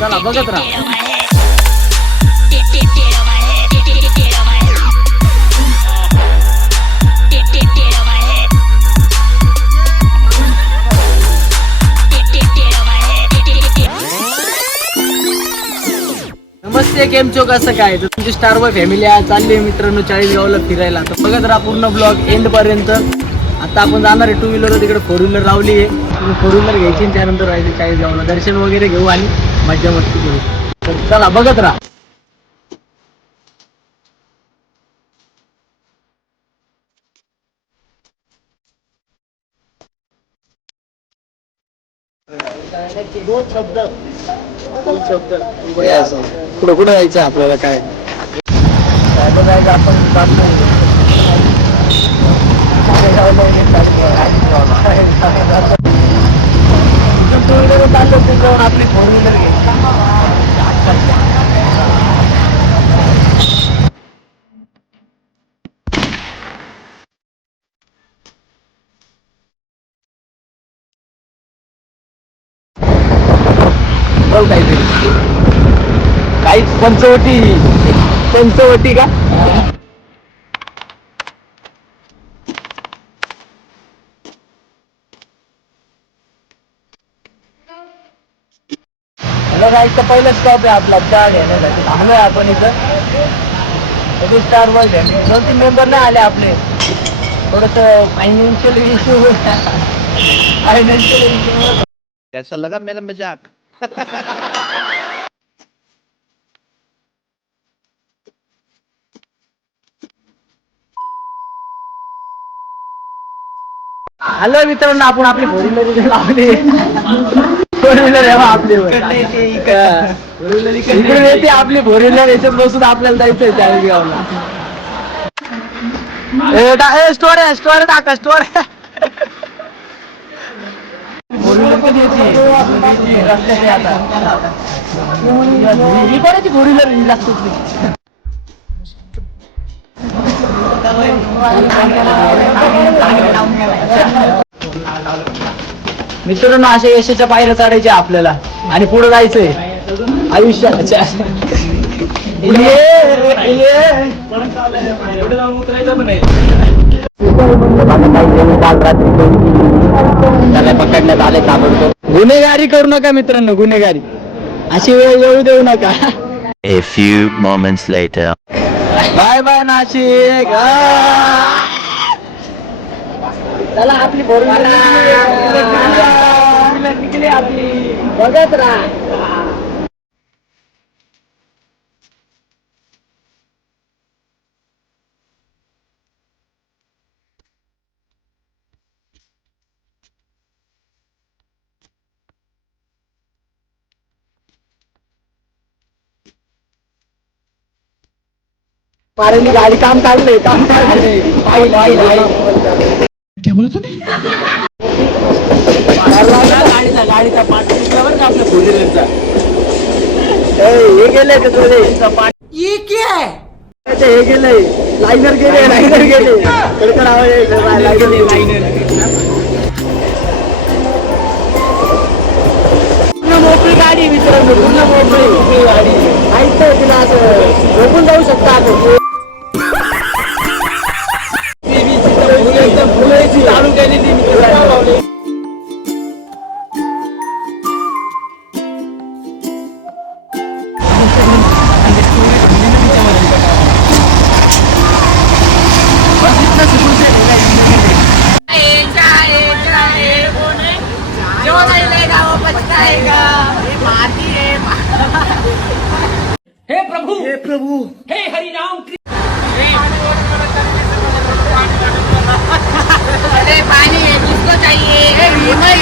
चला बघत राहा. नमस्ते, केम चो, कसं काय? तर तुमची स्टार बॉय फॅमिली आज चालली आहे मित्रांनो चाळीसगावला फिरायला. तर बघत राहा पूर्ण ब्लॉग एंड पर्यंत. आता आपण जाणार आहे 2 व्हीलर, तिकडे 4 व्हीलर लावली आहे. 4 व्हीलर घ्यायची आणि त्यानंतर राहायचे चाळीसगावला, दर्शन वगैरे घेऊ आणि मज्जा मस्ती करू. तर चला बघत राहा. दोन शब्द पुढे कुठे जायचं आपल्याला? काय आपण आपली 4 व्हीलर काही पंचवटी का? जायचं पहिलं स्टॉप आहे आपला चहा घेण्यासाठी. थांबलोय आपण इथं. स्टार बॉय 2-3 मेंबर नाही आले आपले. थोडस फायनान्शियल इश्यू. कैसा लगा मेरा मजाक? हॅलो मित्रांनो, आपण आपली 4 व्हीलर लावली. 4 व्हीलर आहे आपली. इकडे येते आपली 4 व्हीलर, याच्यात बसून आपल्याला जायचंय चाळीसगावला. स्टोर टाका स्टोर. 4 व्हीलर कधी येते रस्त्याने आता? ही कोणाची 4 व्हीलर लागतो? मित्रांनो, अशा यशाच्या पायऱ्या चढायच्या आपल्याला आणि पुढे जायचंय आयुष्याच्या. त्याला पकडण्यात आले ताबडतोब. गुन्हेगारी करू नका मित्रांनो, गुन्हेगारी अशी वेळ येऊ देऊ नका. A few moments later. Bye bye Nashik. चला आपली 4 व्हीलर निघली आपली. बघत राहा. मारेली गाडी काम चाललंय. गाडीचा पाठ बरं का आपल्या 4 व्हीलरचा. हे गेले का हे गेलंय. लायनर गेले. कडकड आवाज मोकळी गाडी मित्रांनो, पूर्ण मोकळी गाडी. ऐकतोय तिला असं झोपून जाऊ शकता आपण. फुलाची चालून गेलेली मित्रांनो. हे प्रभु हे हरि राम. अरे पानी है, किसको चाहिए? विमल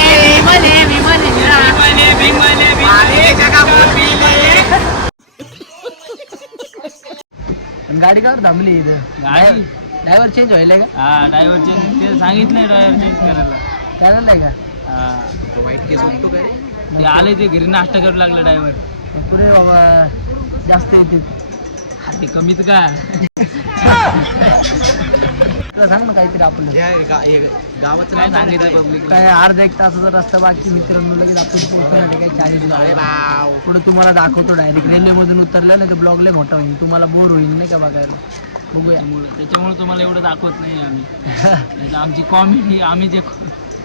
गाडी का थांबली इथं? गाडी ड्रायव्हर चेंज व्हायला का? हा, ड्रायव्हर चेंज सांगितलंय, ड्रायव्हर चेंज करायला का? हा, वाईट केस होतो काय? ते आले ते घरी नाश्ता करू लागला ड्रायव्हर. पुढे बाबा जास्त येतील. ते कमीच का तुला सांग ना काहीतरी आपण गावाचं नाही सांगितलं पब्लिक काय अर्धा एक तासाचा रस्ता बाकी मित्रांनो लगेच आपण पोहोचतो काही 40 पुढे तुम्हाला दाखवतो डायरेक्ट रेल्वेमधून उतरलं नाही तर ब्लॉग लय मोठा होईल तुम्हाला बोर होईल नाही का बघायला बघूया त्याच्यामुळे तुम्हाला एवढं दाखवत नाही आम्ही नाहीतर आमची कॉमेडी आम्ही जे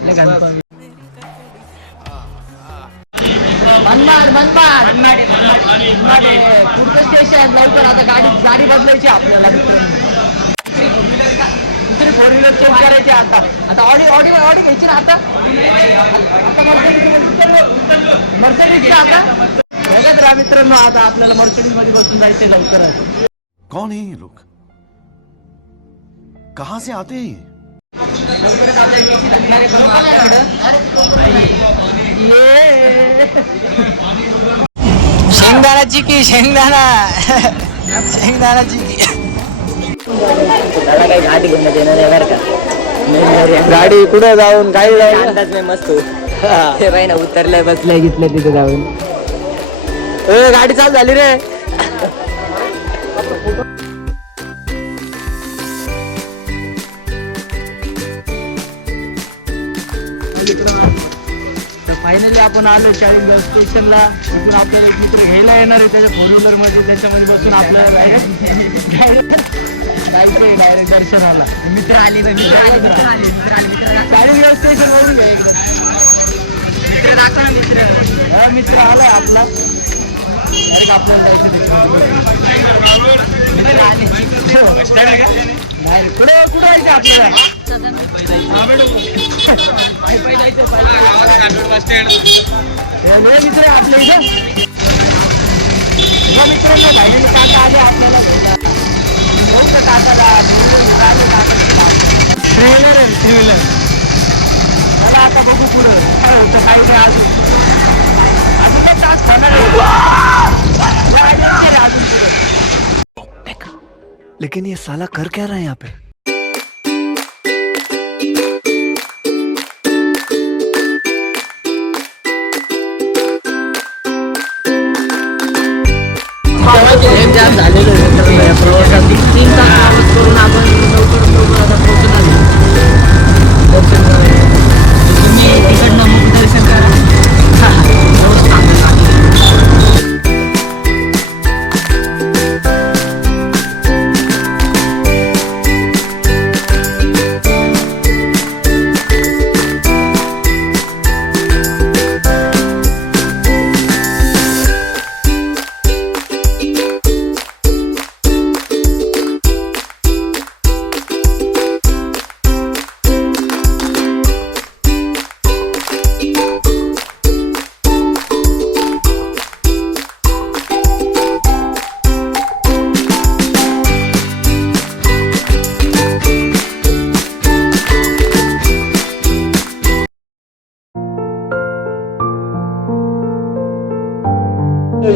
लय घालतो मनमाड पुढचं स्टेशन लवकर आता गाडी बदलायची आपल्याला दुसरी 4 व्हीलर चेंज करायची आता ऑडी घ्यायची ना आता मर्सिडीज आता बघत राहा मित्रांनो आता आपल्याला मर्सिडीज मध्ये बसून जायचं लवकरच कौन है ये लोग कहां से आते हैं ये? लवकरच आपल्याला टीसी लागणार आहे पण शेंगदाण्याची की शेंगदाण्याची की गाडी घेण्यात येणार आहे बरं का गाडी कुठं जाऊन गाडी अंदाज नाही मस्त ते ना उतरलंय बसलंय घेतलंय तिथे जाऊन गाडी चालू झाली रे फायनली आपण आलो चाळीसगाव स्टेशनला तिथून आपल्याला एक मित्र घ्यायला येणार आहे त्याच्या 4 व्हीलर मध्ये त्याच्यामध्ये बसून आपल्याला डायरेक्ट दर्शनाला मित्र आले चाळीसगाव स्टेशन वरून घ्या एकदम मित्र दाखवा ना मित्र आलाय आपला डायरेक्ट आपल्याला जायचं कुठं जायचं आपल्याला मित्र आपल्या इथं मित्रांनो बाहेर काका आले आपल्याला ट्रेलर मला आता बघू पुढं काय होतं काही नाही अजून तास खाणार अजून पुढं लेकिन ये साला कर क्या रहा है यहाँ पे? जाम झालेलं आहे प्रवासात 3 तास करून आपण लवकर आता पोहोचून आलो तुम्ही तिकडनं मुख दर्शन करा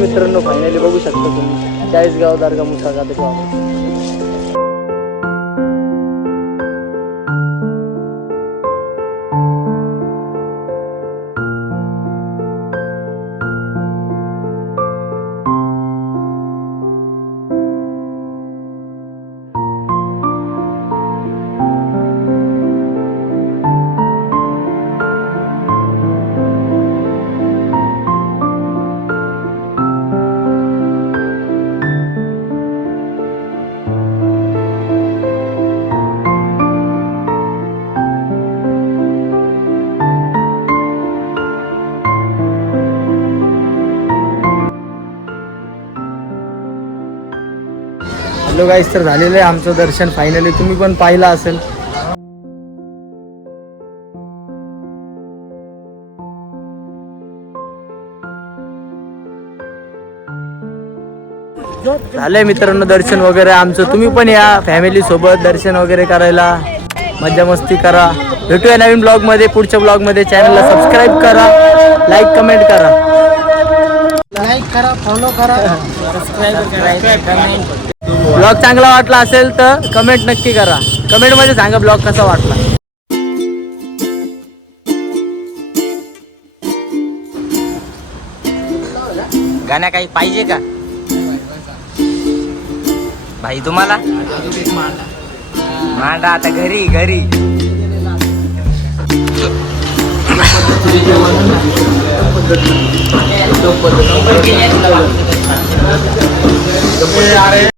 मित्रांनो फायनली बघू शकता तुम्ही चाळीसगाव दर्गा मुसागा हॅलो गाईस तर झालेलं आहे आमचं दर्शन फायनली तुम्ही पण पाहिलं असेल झालंय मित्रांनो दर्शन वगैरे आमचं तुम्ही पण या फॅमिली सोबत दर्शन वगैरे करायला मज्जा मस्ती करा भेटूया नवीन ब्लॉग मध्ये पुढच्या ब्लॉग मध्ये चॅनलला सबस्क्राईब करा लाईक कमेंट करा फॉलो करा सबस्क्राईब करा कमेंट ब्लॉग चांगला वाटला असेल तर कमेंट नक्की करा कमेंट मध्ये सांगा ब्लॉग कसा वाटला गाण्या काही पाहिजे का भाई तुम्हाला अजून एक मांडा मांडा आता घरी घरी. जेवण